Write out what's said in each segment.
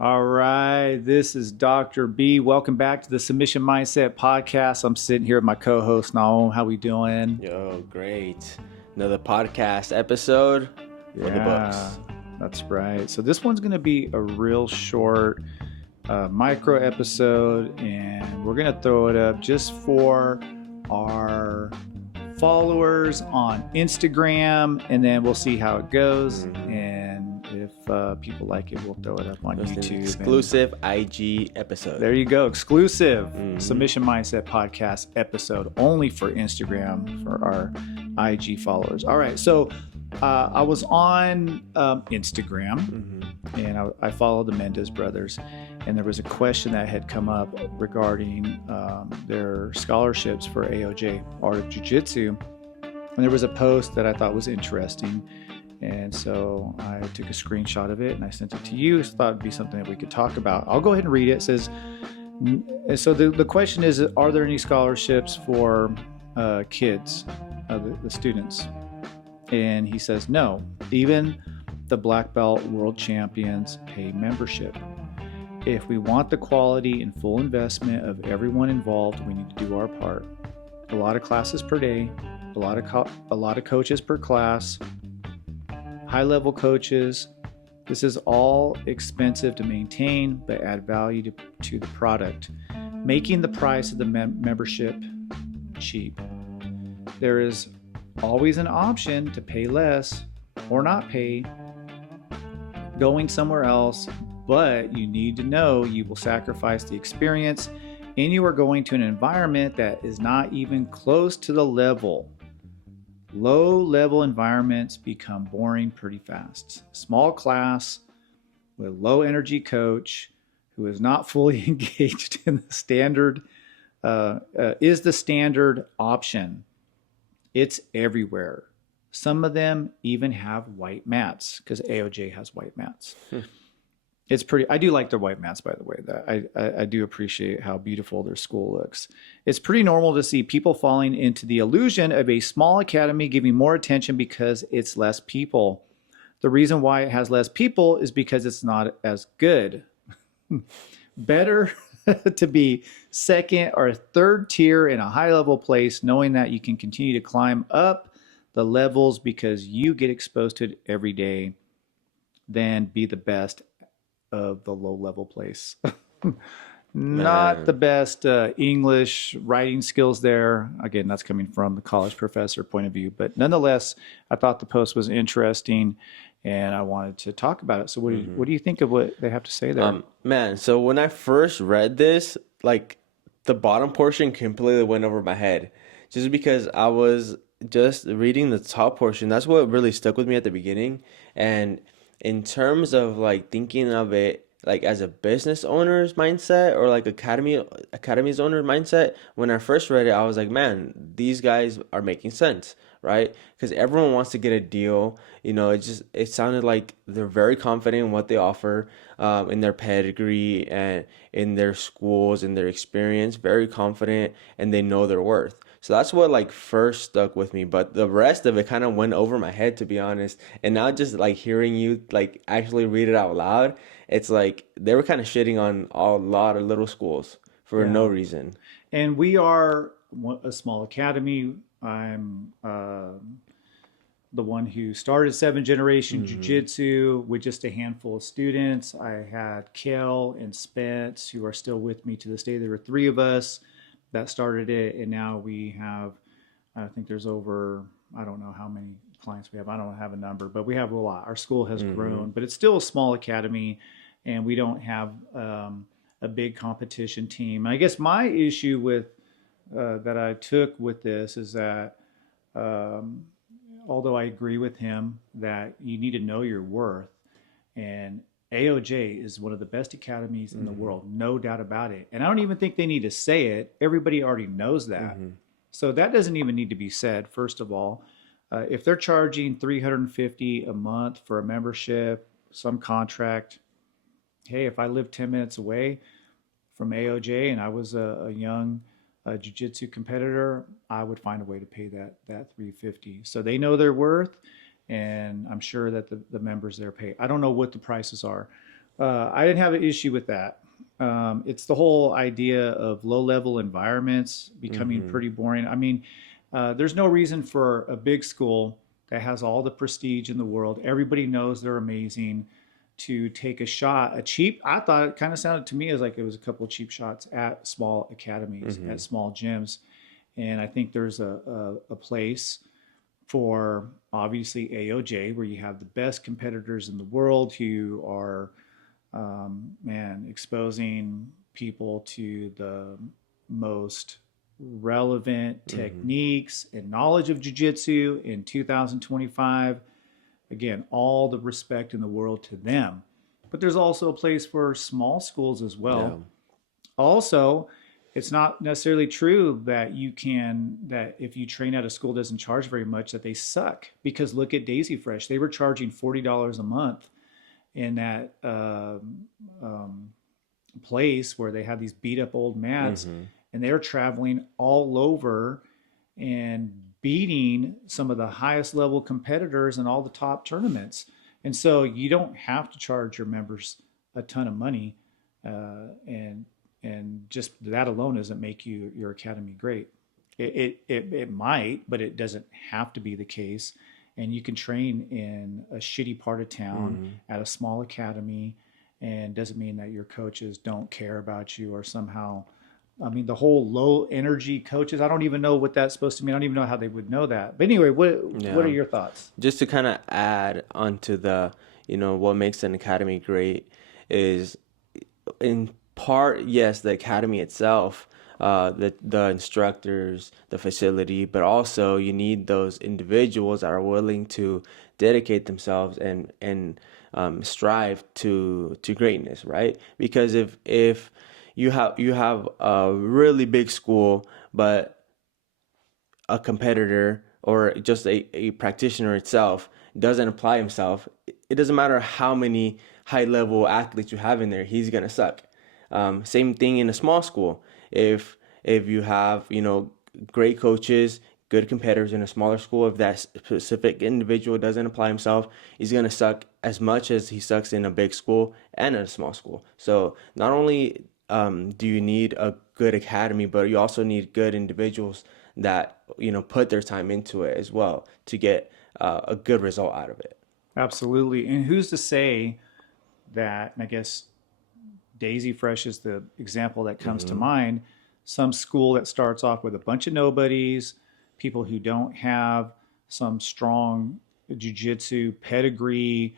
All right, this is Dr. B. Welcome back to the Submission Mindset Podcast. I'm sitting here with my co-host Nahum. How we doing? Yo, great. Another podcast episode for the Yeah, books. that's right. So this one's going to be a real short micro episode, and we're going to throw it up just for our followers on Instagram, and then we'll see how it goes. And if people like it, we'll throw it up on Just an YouTube. exclusive IG episode. There you go. Exclusive Submission Mindset Podcast episode only for Instagram for our IG followers. All right. So I was on Instagram and I followed the Mendez brothers. And there was a question that had come up regarding their scholarships for AOJ, Art of Jiu-Jitsu. And there was a post that I thought was interesting. And so I took a screenshot of it and I sent it to you. So I thought it'd be something that we could talk about. I'll go ahead and read it. It says, so the question is, are there any scholarships for kids, the students? And he says, no, even the black belt world champions pay membership. If we want the quality and full investment of everyone involved, we need to do our part. A lot of classes per day, a lot of coaches per class, high-level coaches. This is all expensive to maintain, but add value to the product, making the price of the membership cheap. There is always an option to pay less or not pay, going somewhere else, but you need to know you will sacrifice the experience and you are going to an environment that is not even close to the level. Low-level environments become boring pretty fast. Small class with low-energy coach who is not fully engaged in the standard is the standard option. It's everywhere. Some of them even have white mats because AOJ has white mats. It's pretty. I do like their white mats, by the way. I do appreciate how beautiful their school looks. It's pretty normal to see people falling into the illusion of a small academy giving more attention because it's less people. The reason why it has less people is because it's not as good. Better to be second or third tier in a high-level place, knowing that you can continue to climb up the levels because you get exposed to it every day, than be the best of the low-level place. Not the best English writing skills there. Again, that's coming from the college professor point of view. But nonetheless, I thought the post was interesting and I wanted to talk about it. So what do you think of what they have to say there? Man, so when I first read this, like the bottom portion completely went over my head. Just because I was just reading the top portion, that's what really stuck with me at the beginning. And in terms of like thinking of it like as a business owner's mindset or like academy's owner mindset, when I first read it, I was like, man, these guys are making sense, right? Because everyone wants to get a deal. It sounded like they're very confident in what they offer, in their pedigree and in their schools and their experience, very confident, and they know their worth. So that's what like first stuck with me, but the rest of it kind of went over my head, to be honest. And now just like hearing you like actually read it out loud, it's like they were kind of shitting on a lot of little schools for no reason. And we are a small academy. I'm the one who started 7th-generation Jiu-Jitsu with just a handful of students. I had Kel and Spence, who are still with me to this day. There were 3 of us that started it, and now we have, I think there's over, I don't know how many clients we have. I don't have a number, but we have a lot. Our school has grown, but it's still a small academy, and we don't have a big competition team. And I guess my issue with that I took with this is that although I agree with him that you need to know your worth, and AOJ is one of the best academies in the world, no doubt about it. And I don't even think they need to say it. Everybody already knows that. So that doesn't even need to be said, first of all. If they're charging $350 a month for a membership, some contract, hey, if I live 10 minutes away from AOJ and I was a young jiu-jitsu competitor, I would find a way to pay that $350. So they know their worth, and I'm sure that the members there pay. I don't know what the prices are I didn't have an issue with that. It's the whole idea of low level environments becoming Mm-hmm. pretty boring. I mean, there's no reason for a big school that has all the prestige in the world. Everybody knows they're amazing to take a shot, a cheap. I thought it kind of sounded to me as like it was a couple of cheap shots at small academies, Mm-hmm. at small gyms. And I think there's a place for obviously AOJ where you have the best competitors in the world who are man, exposing people to the most relevant Mm-hmm. techniques and knowledge of jiu-jitsu in 2025. Again, all the respect in the world to them. But there's also a place for small schools as Yeah. well. Also, it's not necessarily true that that if you train at a school doesn't charge very much that they suck, because look at Daisy Fresh. They were charging $40 a month in that place where they have these beat up old mats, Mm-hmm. and they're traveling all over and beating some of the highest level competitors in all the top tournaments. And so you don't have to charge your members a ton of money, and just that alone doesn't make your academy great. It might, but it doesn't have to be the case. And you can train in a shitty part of town Mm-hmm. at a small academy, and doesn't mean that your coaches don't care about you or somehow. I mean, the whole low energy coaches. I don't even know what that's supposed to mean. I don't even know how they would know that. But anyway, what are Yeah. your thoughts? Just to kind of add onto the, what makes an academy great is in part, yes, the academy itself, the instructors, the facility, but also you need those individuals that are willing to dedicate themselves and strive to greatness, right? Because if you have a really big school, but a competitor or just a practitioner itself doesn't apply himself, it doesn't matter how many high level athletes you have in there, he's gonna suck. Same thing in a small school. If you have great coaches, good competitors in a smaller school, if that specific individual doesn't apply himself, he's gonna suck as much as he sucks in a big school and in a small school. So not only do you need a good academy, but you also need good individuals that put their time into it as well to get a good result out of it. Absolutely. And who's to say that? And I guess Daisy Fresh is the example that comes to Mm-hmm. mind. Some school that starts off with a bunch of nobodies, people who don't have some strong jujitsu pedigree,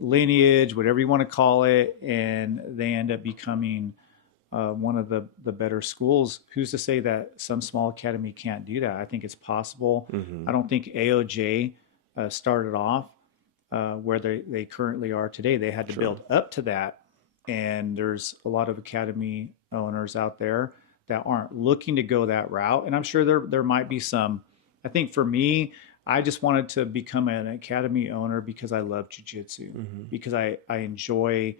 lineage, whatever you want to call it, and they end up becoming one of the better schools. Who's to say that some small academy can't do that? I think it's possible. Mm-hmm. I don't think AOJ started off where they currently are today. They had to True. build up to that. And there's a lot of academy owners out there that aren't looking to go that route. And I'm sure there might be some. I think for me, I just wanted to become an academy owner because I love jujitsu, Mm-hmm. because I enjoy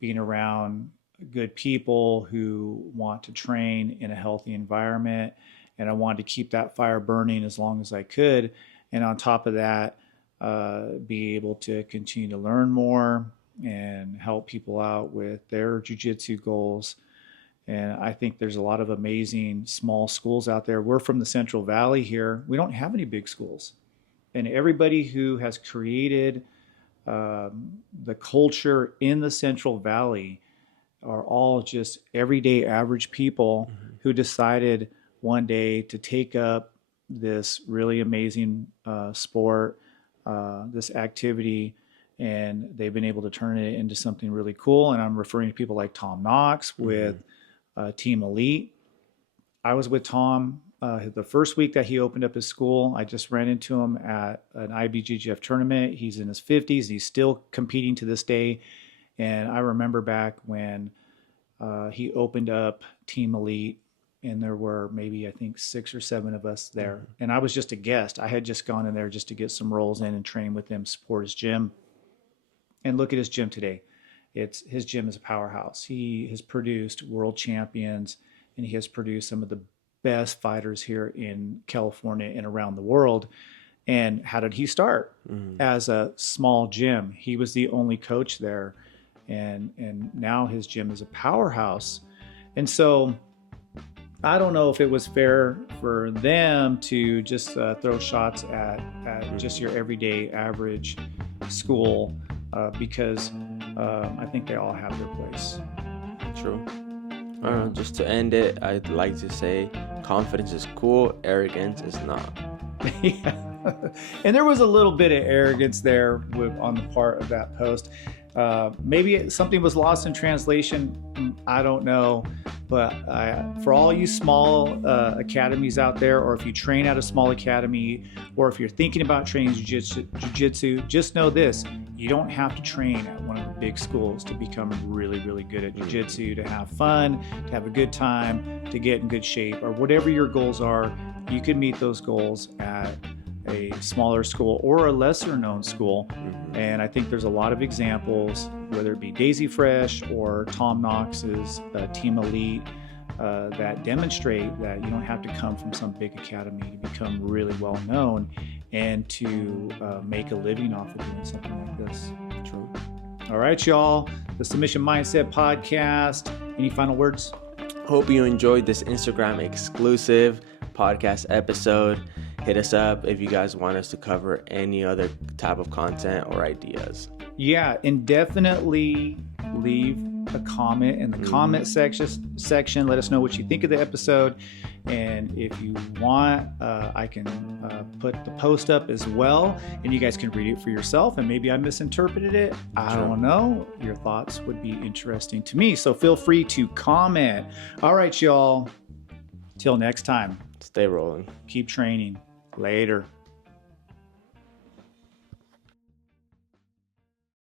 being around good people who want to train in a healthy environment. And I wanted to keep that fire burning as long as I could. And on top of that, be able to continue to learn more and help people out with their jujitsu goals. And I think there's a lot of amazing small schools out there. We're from the Central Valley here. We don't have any big schools. And everybody who has created the culture in the Central Valley are all just everyday average people Mm-hmm. who decided one day to take up this really amazing sport, this activity, and they've been able to turn it into something really cool. And I'm referring to people like Tom Knox with Mm-hmm. Team Elite. I was with Tom the first week that he opened up his school. I just ran into him at an IBJJF tournament. He's in his 50s. He's still competing to this day. And I remember back when he opened up Team Elite, and there were maybe, I think, 6 or 7 of us there. Mm-hmm. And I was just a guest. I had just gone in there just to get some rolls in and train with him, support his gym. And look at his gym today. His gym is a powerhouse. He has produced world champions, and he has produced some of the best fighters here in California and around the world. And how did he start? Mm-hmm. As a small gym. He was the only coach there. and now his gym is a powerhouse. And so I don't know if it was fair for them to just throw shots at just your everyday average school, because I think they all have their place. True. I don't know, just to end it, I'd like to say confidence is cool, arrogance is not. Yeah. And there was a little bit of arrogance there on the part of that post. Maybe something was lost in translation. I don't know. But for all you small academies out there, or if you train at a small academy, or if you're thinking about training jiu-jitsu, just know this: you don't have to train at one of the big schools to become really, really good at jiu-jitsu, to have fun, to have a good time, to get in good shape, or whatever your goals are. You can meet those goals at a smaller school or a lesser known school. And I think there's a lot of examples, whether it be Daisy Fresh or Tom Knox's Team Elite, that demonstrate that you don't have to come from some big academy to become really well known and to make a living off of doing something like this. True. All right, y'all. The Submission Mindset Podcast. Any final words? Hope you enjoyed this Instagram exclusive podcast episode. Hit us up if you guys want us to cover any other type of content or ideas. Yeah, and definitely leave a comment in the comment section. Let us know what you think of the episode. And if you want, I can put the post up as well, and you guys can read it for yourself. And maybe I misinterpreted it. I don't know. Your thoughts would be interesting to me. So feel free to comment. All right, y'all. Till next time. Stay rolling. Keep training. Later.